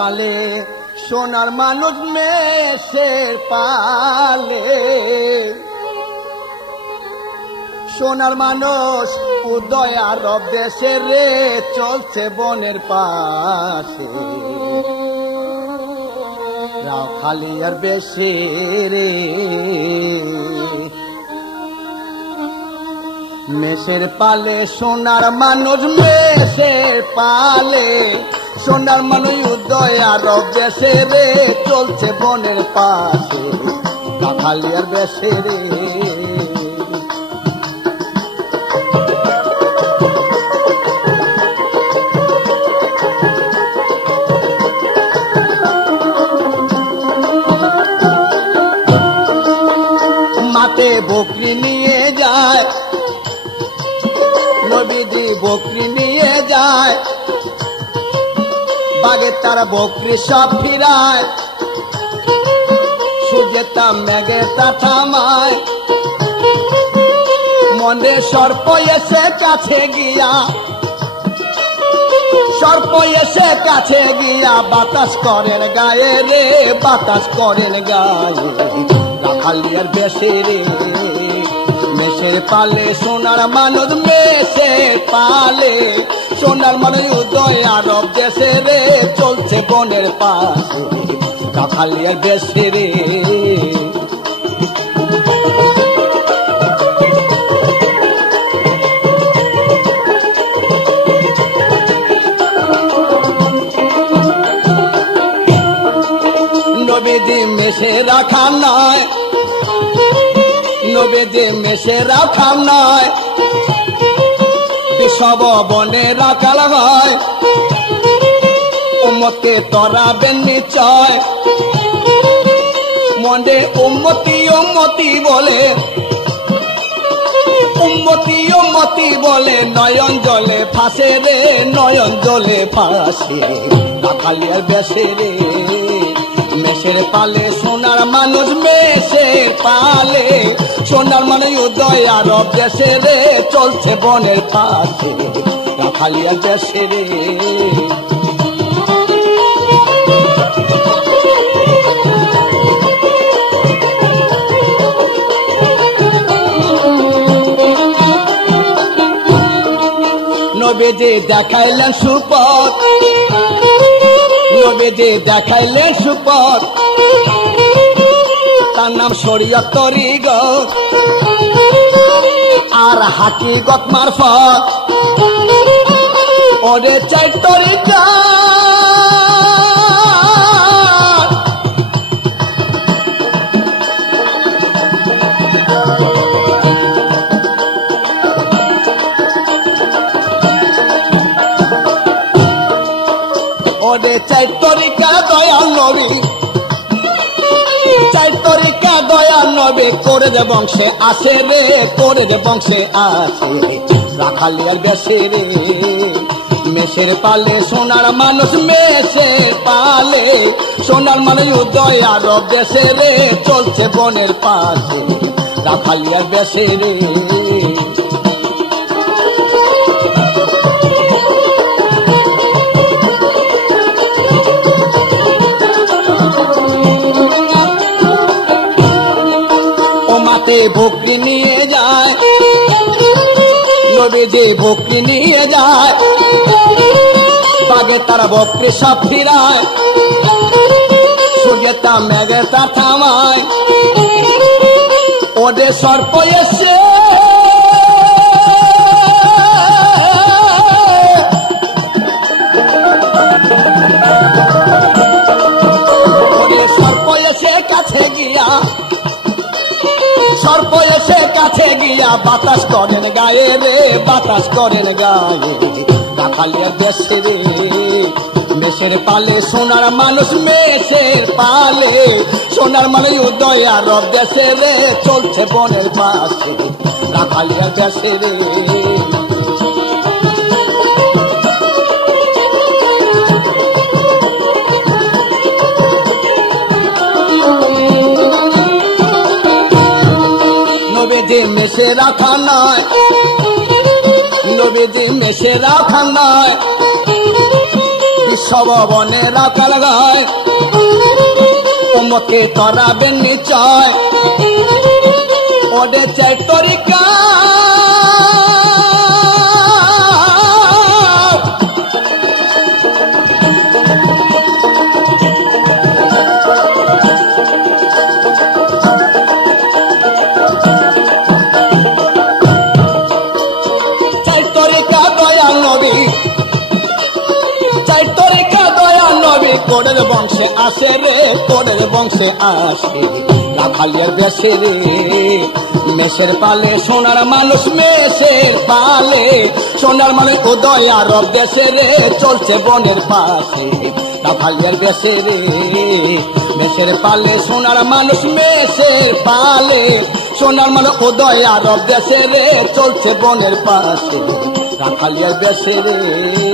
পালে সোনার মানুষ মেষের পালে সোনার মানুষ উদয় আরব দেশে রে চলছে বনের পাশে রাখালিয়ার বেশে রে মেষের পালে সোনার মানুষ মেষের পালে সোনার মানুষ উদয় আরব দেশে রে চলছে বনের পাশে রাখালিয়ার বেশে রে মাঠে বকরি নিয়ে যায় নবীজি বকরি নিয়ে যায় বাগে তার বকরি সব ফিরায় সূর্যেতা মেঘেতা থামায় মনে সর্প এসে কাছে গিয়া সর্প এসে কাছে গিয়া বাতাস করেন গায়ে রে বাতাস করেন গায়ে রাখালিয়ার বেশে রে মেষের পালে সোনার মানুষ মেষের পালে সোনার মানুষ উদয় আরব দেশে রে চলছে বনের পাশে রাখালিয়ার বেশে রে নবীজি মেষে রাখা নয় নবীজি মেষে রাখা নয় বিষব বনে রাখাল হয় উম্মতকে তরাবেন নিশ্চয় মনে উম্মতি উম্মতি বলে উম্মতি উম্মতি বলে নয়ন জলে ফাঁসে রে নয়ন জলে ফাঁসে রাখালিয়ার বেশে রে মেষের পালে সোনার মানুষ মেষের পালে সোনার মানুষ উদয় আরব দেশে রে চলছে বনের পাশে রাখালিয়ার বেশে রে নবীজি দেখাইলেন সুপথ নবীজি দেখাইলেন সুপথ তার নাম শরীয়ত তরিকত আর হাকিকত মারফত ওরে চাই তরিকা ওরে চাই তরিকা দয়াল নবী চাই তরিকা দয়াল নবী করে যে বংশে আসে রে করে যে বংশে আসে রাখালিয়ার বেশে রে মেষের পালে সোনার মানুষ মেষের পালে সোনার মানুষ উদয় আরব দেশে রে চলছে বনের পাশে রাখালিয়ার বেশে রে বকরি নিয়ে যায় নবীজি বকরি নিয়ে যায় বাগে তারা বকরি সব ফিরায় সূর্যেতা মেঘেতা থামায় ওদের সর্প এসে ওদের সর্প এসে কাছে গিয়া সর্প এসে কাছে গিয়া বাতাস করেন গায়ে রে বাতাস করেন গায়ে রাখালিয়ার বেশে রে মেষের পালে সোনার মানুষ মেষের পালে সোনার মানুষ উদয় আরব দেশে রে চলছে বনের পাশে রাখালিয়ার বেশে রে নবীজি মেষে রাখা নয় নবীজি মেষে রাখা নয় বিশ্ব ভবনে রাখাল গায় ওমকে তরাবেন নিশ্চয় ওদের চাই তরিকা কোডের বংশে আসে রে কোডের বংশে আসে রাখালিয়ার দেশে রে মেষের পালে সোনার মানুষ মেষের পালে সোনার মানুষ উদয় আরব দেশে রে চলছে বনের পাশে রাখালিয়ার দেশে রে মেষের পালে সোনার মানুষ মেষের পালে সোনার মানুষ উদয় আরব দেশে রে চলছে বনের পাশে রাখালিয়ার দেশে রে